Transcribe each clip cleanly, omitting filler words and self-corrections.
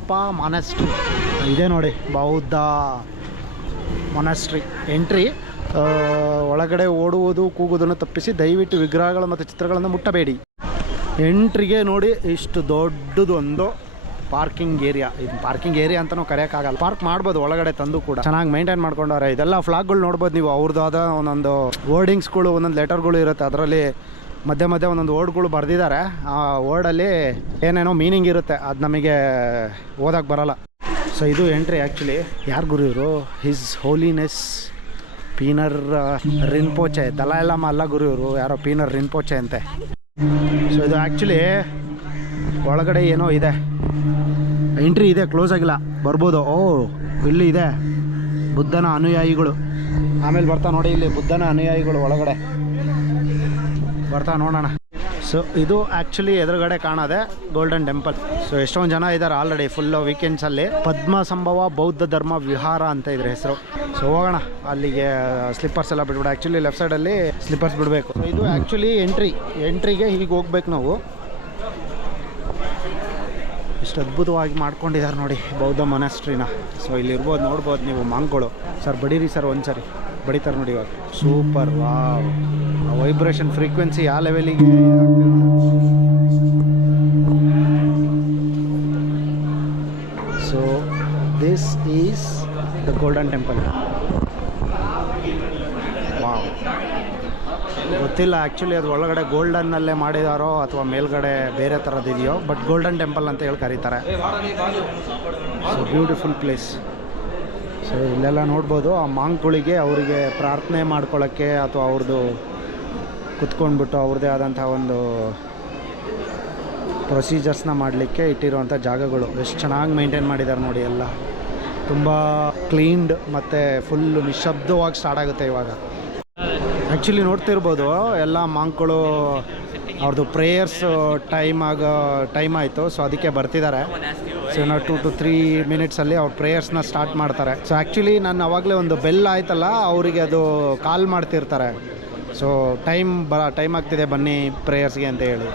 ಮಾನಪ ಮಾನಸ್ಟ್ರಿ ಇದೆ ನೋಡಿ, ಬೌದ್ಧ ಮೊನಾಸ್ಟ್ರಿ. ಎಂಟ್ರಿ ಒಳಗಡೆ ಓಡುವುದು ಕೂಗುವುದನ್ನು ತಪ್ಪಿಸಿ ದಯವಿಟ್ಟು ವಿಗ್ರಹಗಳು ಮತ್ತು ಚಿತ್ರಗಳನ್ನು ಮುಟ್ಟಬೇಡಿ. ಎಂಟ್ರಿಗೆ ನೋಡಿ ಇಷ್ಟು ದೊಡ್ಡದು ಒಂದು ಪಾರ್ಕಿಂಗ್ ಏರಿಯಾ. ಇದು ಪಾರ್ಕಿಂಗ್ ಏರಿಯಾ ಅಂತಲೂ ಕರೆಯೋಕ್ಕಾಗಲ್ಲ, ಪಾರ್ಕ್ ಮಾಡ್ಬೋದು ಒಳಗಡೆ ತಂದು ಕೂಡ. ಚೆನ್ನಾಗಿ ಮೇಂಟೈನ್ ಮಾಡ್ಕೊಂಡವ್ರೆ. ಇದೆಲ್ಲ ಫ್ಲಾಗ್ಗಳು ನೋಡ್ಬೋದು ನೀವು. ಅವ್ರದ್ದಾದ ಒಂದೊಂದು ವರ್ಡಿಂಗ್ಸ್ಗಳು, ಒಂದೊಂದು ಲೆಟರ್ಗಳು ಇರುತ್ತೆ. ಅದರಲ್ಲಿ ಮಧ್ಯೆ ಮಧ್ಯೆ ಒಂದೊಂದು ವರ್ಡ್ಗಳು ಬರೆದಿದ್ದಾರೆ. ಆ ವರ್ಡಲ್ಲಿ ಏನೇನೋ ಮೀನಿಂಗ್ ಇರುತ್ತೆ, ಅದು ನಮಗೆ ಓದಕ್ಕೆ ಬರೋಲ್ಲ. ಸೊ ಇದು ಎಂಟ್ರಿ. ಆ್ಯಕ್ಚುಲಿ ಯಾರು ಗುರು ಇವರು? His holiness Penor Rinpoche. Dalai Lama ಅಲ್ಲ ಗುರು ಇವರು, ಯಾರೋ ಪೀನರ್ ರಿನ್ಪೋಚೆ ಅಂತೆ. ಸೊ ಇದು ಆ್ಯಕ್ಚುಲಿ ಒಳಗಡೆ ಏನೋ ಇದೆ, ಎಂಟ್ರಿ ಇದೆ, ಕ್ಲೋಸ್ ಆಗಿಲ್ಲ, ಬರ್ಬೋದು. ಓ ಇಲ್ಲಿ ಇದೆ ಬುದ್ಧನ ಅನುಯಾಯಿಗಳು. ಆಮೇಲೆ ಬರ್ತಾ ನೋಡಿ, ಇಲ್ಲಿ ಬುದ್ಧನ ಅನುಯಾಯಿಗಳು ಒಳಗಡೆ ಬರ್ತಾ ನೋಡೋಣ. ಸೊ ಇದು ಆ್ಯಕ್ಚುಲಿ ಎದುರುಗಡೆ ಕಾಣೋದೆ ಗೋಲ್ಡನ್ ಟೆಂಪಲ್. ಸೊ ಎಷ್ಟೊಂದು ಜನ ಇದ್ದಾರೆ ಆಲ್ರೆಡಿ ಫುಲ್ ವೀಕೆಂಡ್ಸಲ್ಲಿ. ಪದ್ಮಸಂಭವ ಬೌದ್ಧ ಧರ್ಮ ವಿಹಾರ ಅಂತ ಇದ್ರ ಹೆಸರು. ಸೊ ಹೋಗೋಣ ಅಲ್ಲಿಗೆ. ಸ್ಲಿಪ್ಪರ್ಸ್ ಎಲ್ಲ ಬಿಡ್ಬೇಡ. ಆ್ಯಕ್ಚುಲಿ ಲೆಫ್ಟ್ ಸೈಡಲ್ಲಿ ಸ್ಲಿಪ್ಪರ್ಸ್ ಬಿಡಬೇಕು. ಸೊ ಇದು ಆ್ಯಕ್ಚುಲಿ ಎಂಟ್ರಿಗೆ ಹೀಗೆ ಹೋಗ್ಬೇಕು ನಾವು. ಇಷ್ಟು ಅದ್ಭುತವಾಗಿ ಮಾಡ್ಕೊಂಡಿದ್ದಾರೆ ನೋಡಿ ಬೌದ್ಧ ಮೊನಾಸ್ಟ್ರಿನ. ಸೊ ಇಲ್ಲಿ ಇರ್ಬೋದು, ನೋಡ್ಬೋದು ನೀವು ಮಾಂಕ್ಗಳು. ಸರ್ ಬಡೀರಿ ಸರ್, ಒಂದು ಸರಿ ಬಡಿತಾರೆ ನೋಡಿ ಇವಾಗ. ಸೂಪರ್. ವಾವ್, ವೈಬ್ರೇಷನ್ ಫ್ರೀಕ್ವೆನ್ಸಿ ಆ ಲೆವೆಲಿಗೆ. So this is the golden temple. Wow, ಗೊತ್ತಿಲ್ಲ ಆ್ಯಕ್ಚುಲಿ ಅದು ಒಳಗಡೆ ಗೋಲ್ಡನ್ನಲ್ಲೇ ಮಾಡಿದಾರೋ ಅಥವಾ ಮೇಲ್ಗಡೆ ಬೇರೆ ಥರದ್ದಿದೆಯೋ, ಬಟ್ ಗೋಲ್ಡನ್ ಟೆಂಪಲ್ ಅಂತ ಹೇಳಿ ಕರೀತಾರೆ. So beautiful place. ಸೊ ಇಲ್ಲೆಲ್ಲ ನೋಡ್ಬೋದು ಆ ಮಾಂಕ್ಗಳಿಗೆ ಅವರಿಗೆ ಪ್ರಾರ್ಥನೆ ಮಾಡ್ಕೊಳ್ಳೋಕ್ಕೆ ಅಥವಾ ಅವ್ರದ್ದು ಕುತ್ಕೊಂಡ್ಬಿಟ್ಟು ಅವ್ರದ್ದೇ ಆದಂಥ ಒಂದು ಪ್ರೊಸೀಜರ್ಸ್ನ ಮಾಡಲಿಕ್ಕೆ ಇಟ್ಟಿರುವಂಥ ಜಾಗಗಳು. ಎಷ್ಟು ಚೆನ್ನಾಗಿ ಮೇಂಟೈನ್ ಮಾಡಿದ್ದಾರೆ ನೋಡಿ. ಎಲ್ಲ ತುಂಬ ಕ್ಲೀನ್ಡ್ ಮತ್ತು ಫುಲ್ಲು ನಿಶಬ್ದವಾಗಿ ಸ್ಟಾರ್ಟ್ ಆಗುತ್ತೆ ಇವಾಗ. ಆ್ಯಕ್ಚುಲಿ ನೋಡ್ತಿರ್ಬೋದು ಎಲ್ಲ ಮಾಂಕ್ಗಳು ಅವ್ರದ್ದು ಪ್ರೇಯರ್ಸ್ ಟೈಮ್ ಆಯಿತು. ಸೊ ಅದಕ್ಕೆ ಬರ್ತಿದ್ದಾರೆ. ಸೊ ನಾವು 2 to 3 ಮಿನಿಟ್ಸಲ್ಲಿ ಅವ್ರ ಪ್ರೇಯರ್ಸ್ನ ಸ್ಟಾರ್ಟ್ ಮಾಡ್ತಾರೆ. ಸೊ ಆ್ಯಕ್ಚುಲಿ ನಾನು ಅವಾಗಲೇ ಒಂದು ಬೆಲ್ ಆಯ್ತಲ್ಲ, ಅವರಿಗೆ ಅದು ಕಾಲ್ ಮಾಡ್ತಿರ್ತಾರೆ. ಸೊ ಟೈಮ್ ಆಗ್ತಿದೆ ಬನ್ನಿ ಪ್ರೇಯರ್ಸ್ಗೆ ಅಂತ ಹೇಳಿ.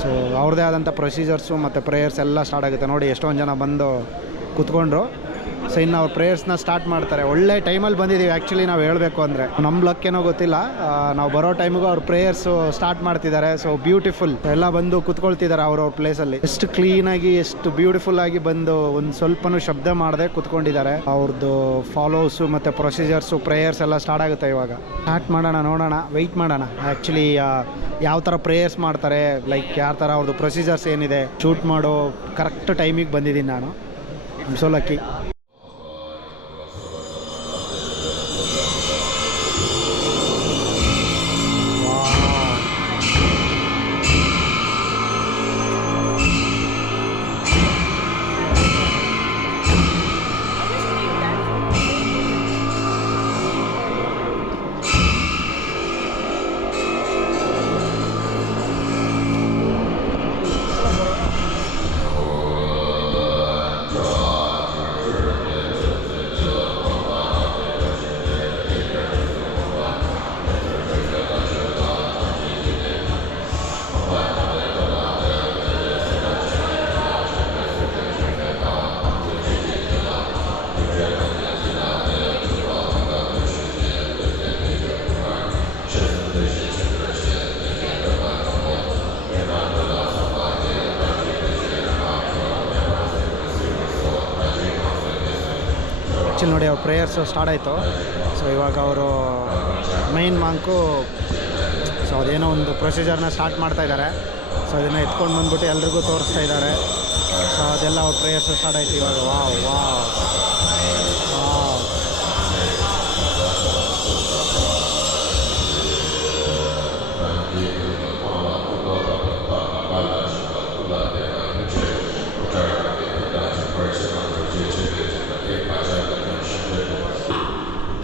ಸೊ ಅವ್ರದ್ದೇ ಆದಂಥ ಪ್ರೊಸೀಜರ್ಸು ಮತ್ತು ಪ್ರೇಯರ್ಸ್ ಎಲ್ಲ ಸ್ಟಾರ್ಟ್ ಆಗುತ್ತೆ ನೋಡಿ. ಎಷ್ಟೊಂದು ಜನ ಬಂದು ಕೂತ್ಕೊಂಡ್ರು. ಸೊ ಇನ್ನು ಅವ್ರು ಪ್ರೇಯರ್ಸ್ನ ಸ್ಟಾರ್ಟ್ ಮಾಡ್ತಾರೆ. ಒಳ್ಳೆ ಟೈಮಲ್ಲಿ ಬಂದಿದ್ದೀವಿ ಆ್ಯಕ್ಚುಲಿ ನಾವು ಹೇಳಬೇಕು ಅಂದರೆ. ನಮ್ಮ ಲಕ್ ಏನೋ ಗೊತ್ತಿಲ್ಲ, ನಾವು ಬರೋ ಟೈಮಿಗೂ ಅವ್ರು ಪ್ರೇಯರ್ಸು ಸ್ಟಾರ್ಟ್ ಮಾಡ್ತಿದ್ದಾರೆ. So beautiful. ಎಲ್ಲ ಬಂದು ಕೂತ್ಕೊಳ್ತಿದ್ದಾರೆ ಅವ್ರವ್ರ ಪ್ಲೇಸಲ್ಲಿ. ಎಷ್ಟು ಕ್ಲೀನಾಗಿ, ಎಷ್ಟು ಬ್ಯೂಟಿಫುಲ್ಲಾಗಿ ಬಂದು ಒಂದು ಸ್ವಲ್ಪನೂ ಶಬ್ದ ಮಾಡದೆ ಕೂತ್ಕೊಂಡಿದ್ದಾರೆ. ಅವ್ರದ್ದು ಫಾಲೋಸು ಮತ್ತು ಪ್ರೊಸೀಜರ್ಸು ಪ್ರೇಯರ್ಸ್ ಎಲ್ಲ ಸ್ಟಾರ್ಟ್ ಆಗುತ್ತೆ ಇವಾಗ. ಸ್ಟಾರ್ಟ್ ಮಾಡೋಣ, ನೋಡೋಣ, ವೆಯ್ಟ್ ಮಾಡೋಣ. ಆ್ಯಕ್ಚುಲಿ ಯಾವ ಥರ ಪ್ರೇಯರ್ಸ್ ಮಾಡ್ತಾರೆ, ಲೈಕ್ ಯಾವ ಥರ ಅವ್ರದ್ದು ಪ್ರೊಸೀಜರ್ಸ್ ಏನಿದೆ ಶೂಟ್ ಮಾಡೋ ಕರೆಕ್ಟ್ ಟೈಮಿಗೆ ಬಂದಿದ್ದೀನಿ ನಾನು. So lucky. ಆ್ಯಕ್ಚುಲಿ ನೋಡಿ ಅವ್ರ ಪ್ರೇಯರ್ಸು ಸ್ಟಾರ್ಟ್ ಆಯಿತು. ಸೊ ಇವಾಗ ಅವರು ಮೈನ್ ಮಾಂಕು ಸೊ ಅದೇನೋ ಒಂದು ಪ್ರೊಸೀಜರ್ನ ಸ್ಟಾರ್ಟ್ ಮಾಡ್ತಾಯಿದ್ದಾರೆ. ಸೊ ಅದನ್ನು ಎತ್ಕೊಂಡು ಬಂದ್ಬಿಟ್ಟು ಎಲ್ರಿಗೂ ತೋರಿಸ್ತಾ ಇದ್ದಾರೆ. ಸೊ ಅದೆಲ್ಲ ಅವ್ರ ಪ್ರೇಯರ್ಸು ಸ್ಟಾರ್ಟ್ ಆಯಿತು ಇವಾಗ. Wow wow wow.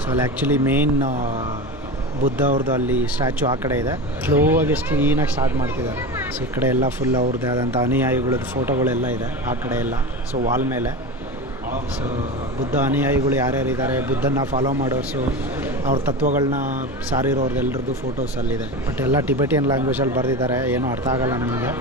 ಸೊ ಅಲ್ಲಿ ಆ್ಯಕ್ಚುಲಿ ಮೇನ್ ಬುದ್ಧ ಅವ್ರದ್ದು ಅಲ್ಲಿ ಸ್ಟ್ಯಾಚು ಆ ಕಡೆ ಇದೆ. ಸ್ಲೋವಾಗಿ ಕ್ಲೀನಾಗಿ ಸ್ಟಾರ್ಟ್ ಮಾಡ್ತಿದ್ದಾರೆ. ಸೊ ಈ ಕಡೆ ಎಲ್ಲ ಫುಲ್ ಅವ್ರದ್ದೇ ಆದಂಥ ಅನುಯಾಯಿಗಳದ್ದು ಫೋಟೋಗಳೆಲ್ಲ ಇದೆ ಆ ಕಡೆ ಎಲ್ಲ. ಸೊ ವಾಲ್ ಮೇಲೆ ಸೊ ಬುದ್ಧ ಅನುಯಾಯಿಗಳು ಯಾರ್ಯಾರಿದ್ದಾರೆ, ಬುದ್ಧನ ಫಾಲೋ ಮಾಡೋರ್ಸು, ಅವ್ರ ತತ್ವಗಳನ್ನ ಸಾರಿರೋರ್ದೆಲ್ಲರದ್ದು ಫೋಟೋಸ್ ಅಲ್ಲಿದೆ. ಬಟ್ ಎಲ್ಲ ಟಿಬೆಟಿಯನ್ ಲ್ಯಾಂಗ್ವೇಜಲ್ಲಿ ಬರೆದಿದ್ದಾರೆ, ಏನೂ ಅರ್ಥ ಆಗಲ್ಲ ನಮಗೆ.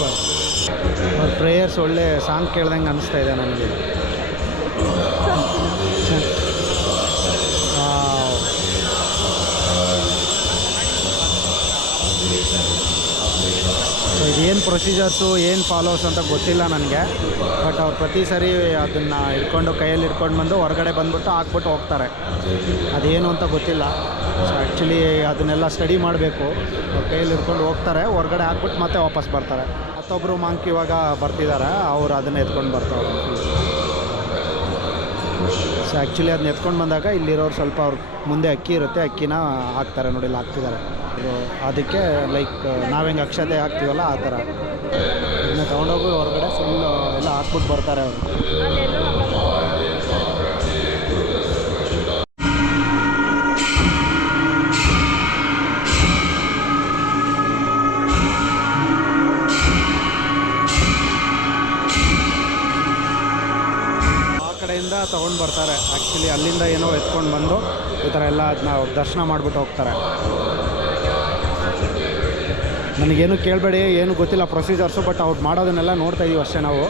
ಸೂಪರ್. ಅವ್ರ ಪ್ರೇಯರ್ಸ್ ಒಳ್ಳೆ ಸಾಂಗ್ ಕೇಳ್ದಂಗೆ ಅನಿಸ್ತಾ ಇದೆ ನನಗೆ. ಸೊ ಇದೇನು ಪ್ರೊಸೀಜರ್ಸು ಏನು ಫಾಲೋಸ್ ಅಂತ ಗೊತ್ತಿಲ್ಲ ನನಗೆ. ಬಟ್ ಅವ್ರು ಪ್ರತಿ ಸರಿ ಅದನ್ನು ಹಿಡ್ಕೊಂಡು ಕೈಯಲ್ಲಿ ಹಿಡ್ಕೊಂಡು ಬಂದು ಹೊರಗಡೆ ಬಂದುಬಿಟ್ಟು ಹಾಕ್ಬಿಟ್ಟು ಹೋಗ್ತಾರೆ. ಅದೇನು ಅಂತ ಗೊತ್ತಿಲ್ಲ. ಸೊ ಆ್ಯಕ್ಚುಲಿ ಅದನ್ನೆಲ್ಲ ಸ್ಟಡಿ ಮಾಡಬೇಕು. ಕೈಯಲ್ಲಿ ಹಿಡ್ಕೊಂಡು ಹೋಗ್ತಾರೆ, ಹೊರಗಡೆ ಹಾಕ್ಬಿಟ್ಟು ಮತ್ತೆ ವಾಪಸ್ ಬರ್ತಾರೆ. ಮತ್ತೊಬ್ಬರು ಮಾಂಕ್ ಇವಾಗ ಬರ್ತಿದ್ದಾರೆ, ಅವರು ಅದನ್ನು ಎತ್ಕೊಂಡು ಬರ್ತಾರೆ. ಸೊ ಆ್ಯಕ್ಚುಲಿ ಅದನ್ನ ಎತ್ಕೊಂಡು ಬಂದಾಗ ಇಲ್ಲಿರೋರು ಸ್ವಲ್ಪ ಅವ್ರ ಮುಂದೆ ಅಕ್ಕಿ ಇರುತ್ತೆ, ಅಕ್ಕಿನ ಹಾಕ್ತಾರೆ ನೋಡಿ, ಇಲ್ಲಿ ಹಾಕ್ತಿದ್ದಾರೆ. ಅದಕ್ಕೆ ಲೈಕ್ ನಾವು ಹೆಂಗೆ ಅಕ್ಷತೆ ಹಾಕ್ತೀವಲ್ಲ ಆ ಥರ ಇದನ್ನ ತೊಗೊಂಡೋಗಿ ಹೊರಗಡೆ ಫುಲ್ ಎಲ್ಲ ಹಾಕ್ಬಿಟ್ಟು ಬರ್ತಾರೆ ಅವರು. ತೊಗೊಂಡು ಬರ್ತಾರೆ. ಆ್ಯಕ್ಚುಲಿ ಅಲ್ಲಿಂದ ಏನೋ ಎತ್ಕೊಂಡು ಬಂದು ಈ ಥರ ಎಲ್ಲ ಅದನ್ನ ದರ್ಶನ ಮಾಡಿಬಿಟ್ಟು ಹೋಗ್ತಾರೆ. ನನಗೇನು ಕೇಳಬೇಡಿ, ಏನು ಗೊತ್ತಿಲ್ಲ ಪ್ರೊಸೀಜರ್ಸು, ಬಟ್ ಅವ್ರು ಮಾಡೋದನ್ನೆಲ್ಲ ನೋಡ್ತಾ ಇದೀವಿ ಅಷ್ಟೇ ನಾವು.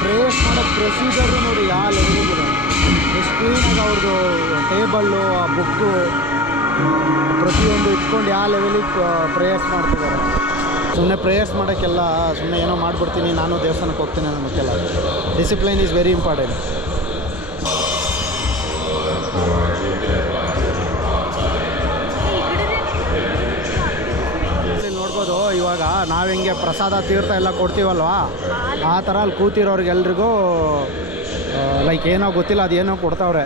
ಪ್ರೇಸ್ ಮಾಡೋ ಪ್ರೊಸೀಜರು ನೋಡಿ ಯಾವ ಲೆವೆಲಿಗಿದೆ. ಎಷ್ಟು ಕ್ಲೀನಾಗಿ ಅವ್ರದ್ದು ಟೇಬಲ್ಲು, ಆ ಬುಕ್ಕು ಪ್ರತಿಯೊಂದು ಇಟ್ಕೊಂಡು ಯಾವ ಲೆವೆಲಿಗೆ ಪ್ರೇಯರ್ಸ್ ಮಾಡ್ತಿದ್ದಾರೆ. ಸುಮ್ಮನೆ ಪ್ರೇಯರ್ಸ್ ಮಾಡೋಕ್ಕೆಲ್ಲ ಸುಮ್ಮನೆ ಏನೋ ಮಾಡಿಬಿಡ್ತೀನಿ ನಾನು ದೇವಸ್ಥಾನಕ್ಕೆ ಹೋಗ್ತೀನಿ ಅನ್ನೋಕ್ಕೆಲ್ಲ. Discipline is very important. ನೋಡ್ಬೋದು ಇವಾಗ ನಾವು ಹೆಂಗೆ ಪ್ರಸಾದ ತೀರ್ಥ ಎಲ್ಲ ಕೊಡ್ತೀವಲ್ವ, ಆ ಥರ ಅಲ್ಲಿ ಕೂತಿರೋರಿಗೆಲ್ರಿಗೂ ಲೈಕ್ ಏನೋ ಗೊತ್ತಿಲ್ಲ, ಅದೇನೋ ಕೊಡ್ತಾವ್ರೆ.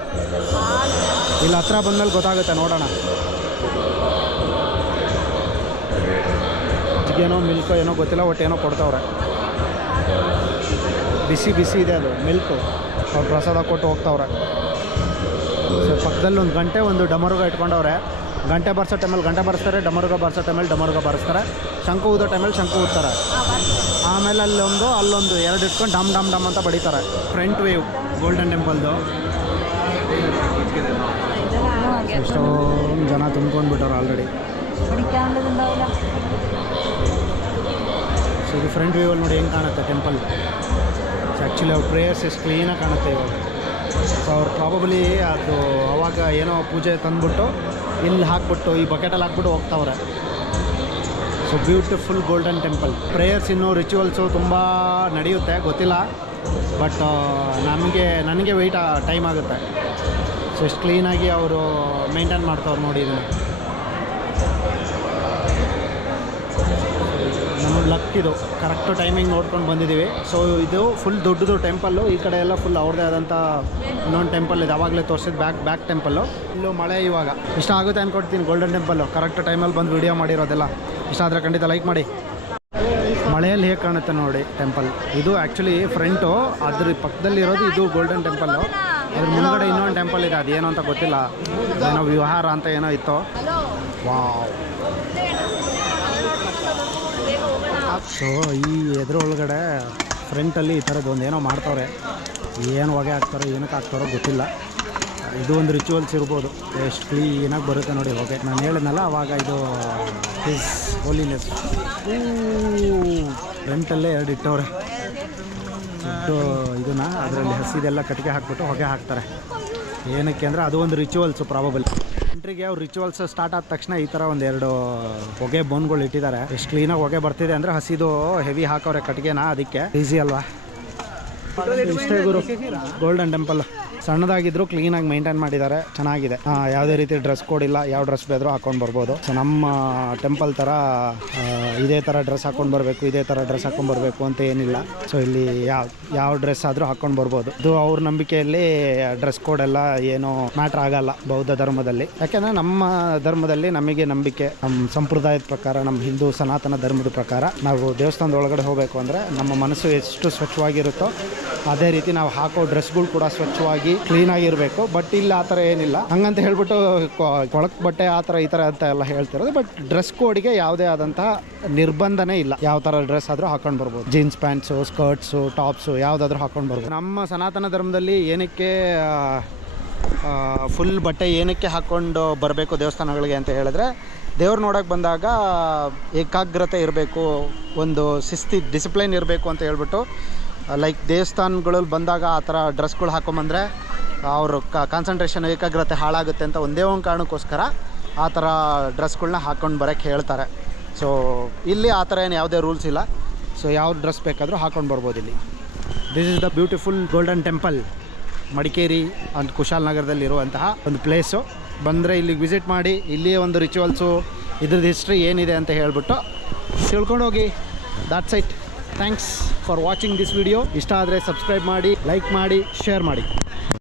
ಇಲ್ಲಿ ಹತ್ರ ಬಂದಮೇಲೆ ಗೊತ್ತಾಗುತ್ತೆ, ನೋಡೋಣ. ಏನೋ ಮಿಲ್ಕೋ ಏನೋ ಗೊತ್ತಿಲ್ಲ, ಒಟ್ಟು ಏನೋ ಕೊಡ್ತಾವ್ರೆ. ಬಿಸಿ ಬಿಸಿ ಇದೆ ಅದು ಮಿಲ್ಕು. ಅವ್ರು ಪ್ರಸಾದ ಕೊಟ್ಟು ಹೋಗ್ತಾವ್ರೆ. ಸೊ ಪಕ್ಕದಲ್ಲಿ ಒಂದು ಗಂಟೆ, ಒಂದು ಡಮರುಗ ಇಟ್ಕೊಂಡವ್ರೆ. ಗಂಟೆ ಬರ್ಸೋ ಟೈಮಲ್ಲಿ ಗಂಟೆ ಬರ್ಸ್ತಾರೆ, ಡಮರುಗ ಬರ್ಸೋ ಟೈಮಲ್ಲಿ ಡಮರುಗ ಬರ್ಸ್ತಾರೆ, ಶಂಕು ಊದೋ ಟೈಮಲ್ಲಿ ಶಂಕು ಊದ್ತಾರೆ. ಆಮೇಲೆ ಅಲ್ಲೊಂದು ಎರಡು ಇಟ್ಕೊಂಡು ಡಮ್ ಡಮ್ ಡಮ್ ಅಂತ ಬಡಿತಾರೆ. ಫ್ರಂಟ್ ವೇವ್ ಗೋಲ್ಡನ್ ಟೆಂಪಲ್ದು. ಎಷ್ಟೊಂದು ಜನ ತುಂಬ್ಕೊಂಡ್ಬಿಟ್ಟವ್ರು ಆಲ್ರೆಡಿ. ಸೊ ಇದು ಫ್ರಂಟ್ ವ್ಯೂವಲ್ಲಿ ನೋಡಿ ಹೆಂಗೆ ಕಾಣುತ್ತೆ ಟೆಂಪಲ್. ಸೊ ಆ್ಯಕ್ಚುಲಿ ಅವ್ರ ಪ್ರೇಯರ್ಸ್ ಎಷ್ಟು ಕ್ಲೀನಾಗಿ ಕಾಣುತ್ತೆ ಇವಾಗ. ಸೊ ಅವ್ರು ಪ್ರಾಬಬ್ಲಿ ಅದು ಅವಾಗ ಏನೋ ಪೂಜೆ ತಂದುಬಿಟ್ಟು ಇಲ್ಲಿ ಹಾಕ್ಬಿಟ್ಟು ಈ ಬಕೆಟಲ್ಲಿ ಹಾಕ್ಬಿಟ್ಟು ಹೋಗ್ತಾವ್ರೆ. So beautiful golden temple. Prayers ಇನ್ನೂ ರಿಚುವಲ್ಸು ತುಂಬ ನಡೆಯುತ್ತೆ, ಗೊತ್ತಿಲ್ಲ. ಬಟ್ ನನಗೆ ವೆಯ್ಟ್ ಟೈಮ್ ಆಗುತ್ತೆ. ಸೊ ಎಷ್ಟು ಕ್ಲೀನಾಗಿ ಅವರು ಮೇಂಟೈನ್ ಮಾಡ್ತಾವ್ರು ನೋಡಿ ಇದನ್ನು. ನಮಗೆ ಲಕ್ ಇದು, ಕರೆಕ್ಟು ಟೈಮಿಂಗ್ ನೋಡ್ಕೊಂಡು ಬಂದಿದ್ದೀವಿ. ಸೊ ಇದು ಫುಲ್ ದೊಡ್ಡದು ಟೆಂಪಲ್ಲು. ಈ ಕಡೆ ಎಲ್ಲ ಫುಲ್ ಅವ್ರದ್ದೇ ಆದಂಥ ಇನ್ನೊಂದು ಟೆಂಪಲ್ ಇದೆ, ಆವಾಗಲೇ ತೋರಿಸಿದ ಬ್ಯಾಕ್ ಟೆಂಪಲ್ಲು. ಇಲ್ಲೂ ಮಳೆ ಇವಾಗ ಇಷ್ಟ ಆಗುತ್ತೆ ಅಂದ್ಕೊಡ್ತೀನಿ. ಗೋಲ್ಡನ್ ಟೆಂಪಲ್ಲು ಕರೆಕ್ಟ್ ಟೈಮಲ್ಲಿ ಬಂದು ವೀಡಿಯೋ ಮಾಡಿರೋದೆಲ್ಲ. ಇಷ್ಟ ಆದರೆ ಖಂಡಿತ ಲೈಕ್ ಮಾಡಿ. ಮಳೆಯಲ್ಲಿ ಹೇಗೆ ಕಾಣುತ್ತೆ ನೋಡಿ ಟೆಂಪಲ್. ಇದು ಆ್ಯಕ್ಚುಲಿ ಫ್ರಂಟು, ಅದ್ರ ಪಕ್ಕದಲ್ಲಿರೋದು ಇದು ಗೋಲ್ಡನ್ ಟೆಂಪಲ್ಲು. ಅದ್ರ ಮುಂದ್ಗಡೆ ಇನ್ನೊಂದು ಟೆಂಪಲ್ ಇದೆ, ಅದೇನೋ ಅಂತ ಗೊತ್ತಿಲ್ಲ, ಏನೋ ವಿಹಾರ ಅಂತ ಏನೋ ಇತ್ತು. ವಾವ್. ಸೊ ಈ ಎದುರೊಳಗಡೆ ಫ್ರಂಟಲ್ಲಿ ಈ ಥರದ್ದು ಒಂದು ಏನೋ ಮಾಡ್ತವ್ರೆ. ಏನು ಹೊಗೆ ಹಾಕ್ತಾರೋ ಏನಕ್ಕೆ ಹಾಕ್ತಾರೋ ಗೊತ್ತಿಲ್ಲ. ಇದು ಒಂದು ರಿಚುವಲ್ಸ್ ಇರ್ಬೋದು. ಎಷ್ಟು ಕ್ಲೀನಾಗಿ ಬರುತ್ತೆ ನೋಡಿ ಹೊಗೆ. ನಾನು ಹೇಳಿದ್ನಲ್ಲ ಅವಾಗ, ಇದು ಹಿಸ್ ಹೋಲಿನೆಸ್. ಫ್ರಂಟಲ್ಲೇ ಎರಡು ಇಟ್ಟವ್ರೆ ದೊಡ್ಡ ಇದನ್ನು. ಅದರಲ್ಲಿ ಹಸಿದೆಲ್ಲ ಕಟ್ಟಿಗೆ ಹಾಕ್ಬಿಟ್ಟು ಹೊಗೆ ಹಾಕ್ತಾರೆ. ಏನಕ್ಕೆ ಅಂದರೆ ಅದು ಒಂದು ರಿಚುವಲ್ಸು ಪ್ರಾಬಬಲ್. ಎಂಟ್ರಿಗೆ ಅವ್ರು ರಿಚುವಲ್ಸ್ ಸ್ಟಾರ್ಟ್ ಆದ ತಕ್ಷಣ ಈ ಥರ ಒಂದೆರಡು ಹೊಗೆ ಬೋನ್ಗಳು ಇಟ್ಟಿದ್ದಾರೆ. ಎಷ್ಟು ಕ್ಲೀನಾಗಿ ಹೊಗೆ ಬರ್ತಿದೆ ಅಂದರೆ ಹಸಿದು ಹೆವಿ ಹಾಕವ್ರೆ ಕಟ್ಟಿಗೆನ, ಅದಕ್ಕೆ ಈಸಿ ಅಲ್ವಾ. ಇಷ್ಟೇ ಗುರು ಗೋಲ್ಡನ್ ಟೆಂಪಲ್. ಸಣ್ಣದಾಗಿದ್ರು ಕ್ಲೀನಾಗಿ ಮೇಂಟೈನ್ ಮಾಡಿದ್ದಾರೆ, ಚೆನ್ನಾಗಿದೆ. ಯಾವುದೇ ರೀತಿ ಡ್ರೆಸ್ ಕೋಡ್ ಇಲ್ಲ, ಯಾವ ಡ್ರೆಸ್ ಬೇದರೂ ಹಾಕೊಂಡು ಬರ್ಬೋದು. ಸೊ ನಮ್ಮ ಟೆಂಪಲ್ ಥರ ಇದೇ ಥರ ಡ್ರೆಸ್ ಹಾಕೊಂಡು ಬರಬೇಕು, ಇದೇ ಥರ ಡ್ರೆಸ್ ಹಾಕೊಂಡು ಬರಬೇಕು ಅಂತ ಏನಿಲ್ಲ. ಸೊ ಇಲ್ಲಿ ಯಾವ ಡ್ರೆಸ್ ಆದರೂ ಹಾಕೊಂಡು ಬರ್ಬೋದು. ಇದು ಅವ್ರ ನಂಬಿಕೆಯಲ್ಲಿ ಡ್ರೆಸ್ ಕೋಡ್ ಎಲ್ಲ ಏನು ಮ್ಯಾಟ್ರ್ ಆಗಲ್ಲ ಬೌದ್ಧ ಧರ್ಮದಲ್ಲಿ. ಯಾಕೆಂದರೆ ನಮ್ಮ ಧರ್ಮದಲ್ಲಿ ನಮಗೆ ನಂಬಿಕೆ, ನಮ್ಮ ಸಂಪ್ರದಾಯದ ಪ್ರಕಾರ, ನಮ್ಮ ಹಿಂದೂ ಸನಾತನ ಧರ್ಮದ ಪ್ರಕಾರ ನಾವು ದೇವಸ್ಥಾನದ ಒಳಗಡೆ ಹೋಗಬೇಕು ಅಂದರೆ ನಮ್ಮ ಮನಸ್ಸು ಎಷ್ಟು ಸ್ವಚ್ಛವಾಗಿರುತ್ತೋ ಅದೇ ರೀತಿ ನಾವು ಹಾಕೋ ಡ್ರೆಸ್ಗಳು ಕೂಡ ಸ್ವಚ್ಛವಾಗಿ ನೀಟಾಗಿ ಕ್ಲೀನಾಗಿರಬೇಕು. ಬಟ್ ಇಲ್ಲಿ ಆ ಥರ ಏನಿಲ್ಲ. ಹಂಗಂತ ಹೇಳ್ಬಿಟ್ಟು ಕೊಳಕ್ ಬಟ್ಟೆ ಆ ಥರ ಈ ಥರ ಅಂತ ಎಲ್ಲ ಹೇಳ್ತಿರೋದು. ಬಟ್ ಡ್ರೆಸ್ ಕೋಡ್ಗೆ ಯಾವುದೇ ಆದಂತಹ ನಿರ್ಬಂಧನೇ ಇಲ್ಲ. ಯಾವ ಥರ ಡ್ರೆಸ್ ಆದರೂ ಹಾಕೊಂಡು ಬರ್ಬೋದು. ಜೀನ್ಸ್ ಪ್ಯಾಂಟ್ಸು, ಸ್ಕರ್ಟ್ಸು, ಟಾಪ್ಸು ಯಾವುದಾದ್ರೂ ಹಾಕೊಂಡು ಬರ್ಬೋದು. ನಮ್ಮ ಸನಾತನ ಧರ್ಮದಲ್ಲಿ ಏನಕ್ಕೆ ಫುಲ್ ಬಟ್ಟೆ ಏನಕ್ಕೆ ಹಾಕ್ಕೊಂಡು ಬರಬೇಕು ದೇವಸ್ಥಾನಗಳಿಗೆ ಅಂತ ಹೇಳಿದ್ರೆ, ದೇವ್ರು ನೋಡೋಕೆ ಬಂದಾಗ ಏಕಾಗ್ರತೆ ಇರಬೇಕು, ಒಂದು ಡಿಸಿಪ್ಲೈನ್ ಇರಬೇಕು ಅಂತ ಹೇಳ್ಬಿಟ್ಟು, ಲೈಕ್ ದೇವಸ್ಥಾನಗಳಲ್ಲಿ ಬಂದಾಗ ಆ ಥರ ಡ್ರೆಸ್ಗಳು ಹಾಕೊಂಬಂದರೆ ಅವರು ಕಾನ್ಸಂಟ್ರೇಷನ್ ಏಕಾಗ್ರತೆ ಹಾಳಾಗುತ್ತೆ ಅಂತ ಒಂದೇ ಒಂದು ಕಾರಣಕ್ಕೋಸ್ಕರ ಆ ಥರ ಡ್ರೆಸ್ಗಳನ್ನ ಹಾಕ್ಕೊಂಡು ಬರೋಕ್ಕೆ ಹೇಳ್ತಾರೆ. ಸೊ ಇಲ್ಲಿ ಆ ಥರ ಏನು ಯಾವುದೇ ರೂಲ್ಸ್ ಇಲ್ಲ. ಸೊ ಯಾವ ಡ್ರೆಸ್ ಬೇಕಾದರೂ ಹಾಕ್ಕೊಂಡು ಬರ್ಬೋದು ಇಲ್ಲಿ. This is the beautiful golden temple, Madikeri and ಕುಶಾಲನಗರದಲ್ಲಿರುವಂತಹ ಒಂದು ಪ್ಲೇಸು. ಬಂದರೆ ಇಲ್ಲಿಗೆ ವಿಸಿಟ್ ಮಾಡಿ, ಇಲ್ಲಿಯೇ ಒಂದು ರಿಚುವಲ್ಸು, ಇದ್ರದ್ದು ಹಿಸ್ಟ್ರಿ ಏನಿದೆ ಅಂತ ಹೇಳ್ಬಿಟ್ಟು ತಿಳ್ಕೊಂಡು ಹೋಗಿ. That's it. Thanks for watching this video. ಇಷ್ಟ ಆದರೆ ಸಬ್ಸ್ಕ್ರೈಬ್ ಮಾಡಿ, ಲೈಕ್ ಮಾಡಿ, ಶೇರ್ ಮಾಡಿ.